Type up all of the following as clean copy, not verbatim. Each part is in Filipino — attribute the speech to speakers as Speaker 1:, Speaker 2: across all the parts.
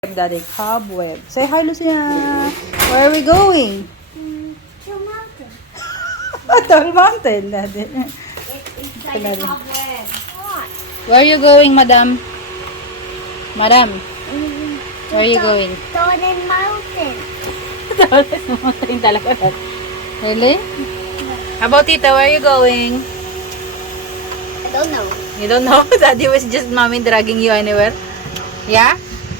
Speaker 1: Daddy, cobweb. Say hi, Lucia. Where are we going?
Speaker 2: To mountain.
Speaker 1: Tall mountain, Daddy.
Speaker 2: It's like a cobweb.
Speaker 1: Where are you going, Madam? Madam, where are you going?
Speaker 2: Tonen Mountain.
Speaker 1: Tall mountain talaga. Really? How about Tita? Where are you going?
Speaker 2: I don't know.
Speaker 1: You don't know? Daddy was just mommy dragging you anywhere? Yeah?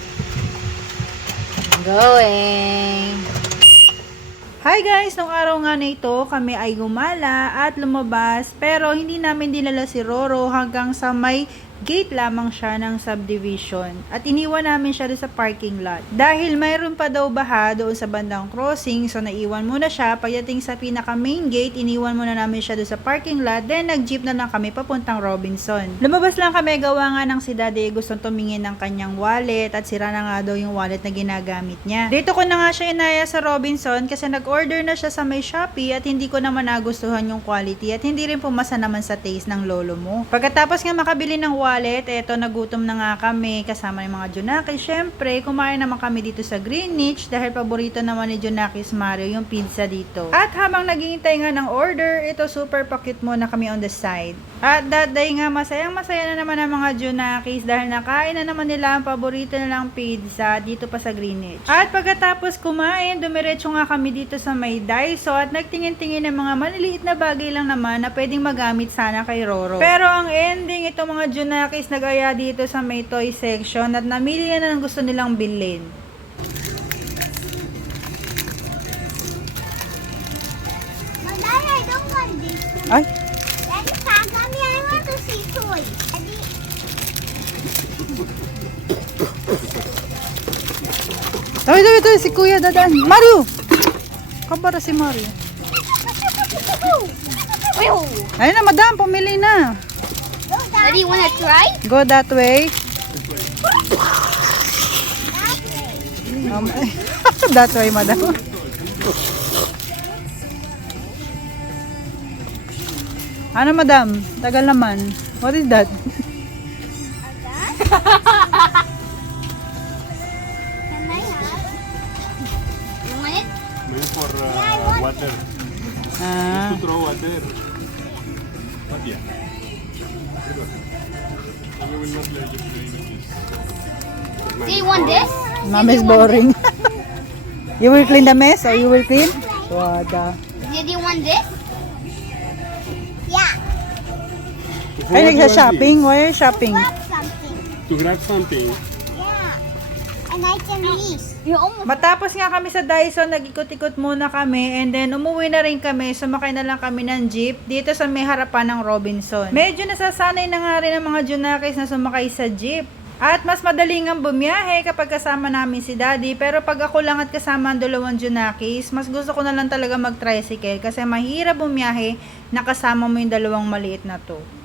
Speaker 1: Going. Hi guys! Nung araw nga na ito, kami ay gumala at lumabas pero hindi namin dinala si Roro hanggang sa may gate lamang siya ng subdivision at iniwan namin siya doon sa parking lot. Dahil mayroon pa daw baha doon sa bandang crossing, so naiwan muna siya. Pagdating sa pinaka main gate, iniwan muna namin siya doon sa parking lot, then nag-jeep na lang kami papuntang Robinson. Lumabas lang kami, gawa nga ng si Daddy gustong tumingin ng kanyang wallet at sira na nga daw yung wallet na ginagamit niya. Dito ko na nga siya inaya sa Robinson kasi nag-order na siya sa may Shopee at hindi ko naman nagustuhan yung quality at hindi rin pumasa naman sa taste ng lolo mo. Pagkatapos nga makabili ng wallet, eto nagutom na nga kami kasama yung mga Junaki. Syempre, kumain naman kami dito sa Greenwich dahil paborito naman ni Junakis Mario yung pizza dito. At habang naghihintay nga ng order, ito super pakit muna kami on the side. At that day nga masayang masaya na naman ang mga Junakis dahil nakain na naman nila ang paborito nilang pizza dito pa sa Greenwich. At pagkatapos kumain, dumiretso nga kami dito sa may Daiso at nagtingin-tingin ng mga maliliit na bagay lang naman na pwedeng magamit sana kay Roro. Pero ang ending, itong mga Junakis nag-aya dito sa may toy section at namili na ng gusto nilang bilhin.
Speaker 2: No, Daddy, I don't want this.
Speaker 1: Ay,
Speaker 2: Daddy, Kagami, I want to see toys. Daddy,
Speaker 1: tawi, si Kuya dadaan. Mario! Kabara si Mario. Ayun na, madam, pumili na.
Speaker 2: Daddy, wanna try?
Speaker 1: Go that way. That way, madam. Ano, madam? Tagal naman. What is that?
Speaker 2: Can I have? You want it?
Speaker 3: Maybe for
Speaker 2: Yeah, I want
Speaker 3: water.
Speaker 1: Ah,
Speaker 3: To throw water. But yeah. And we will not let you play with this.
Speaker 2: Do you want this?
Speaker 1: mom is boring. You will clean the mess or you will clean? Wada.
Speaker 2: Did you want this? Yeah.
Speaker 3: For
Speaker 1: Ay,
Speaker 3: what you want
Speaker 1: nagsa-shopping? Why are you shopping?
Speaker 2: Grab something.
Speaker 3: this? To grab something.
Speaker 2: Yeah. And I can release. You almost.
Speaker 1: Matapos nga kami sa Daiso, nag-ikot-ikot muna kami and then umuwi na rin kami. Sumakay na lang kami ng jeep dito sa may harapan ng Robinson. Medyo nasasanay na nga rin ang mga Junakis na sumakay sa jeep. At mas madaling ang bumiyahe kapag kasama namin si Daddy. Pero pag ako lang at kasama ang dalawang Junakis, mas gusto ko na lang talaga mag-tricycle kasi mahirap bumiyahe na kasama mo yung dalawang maliit na to.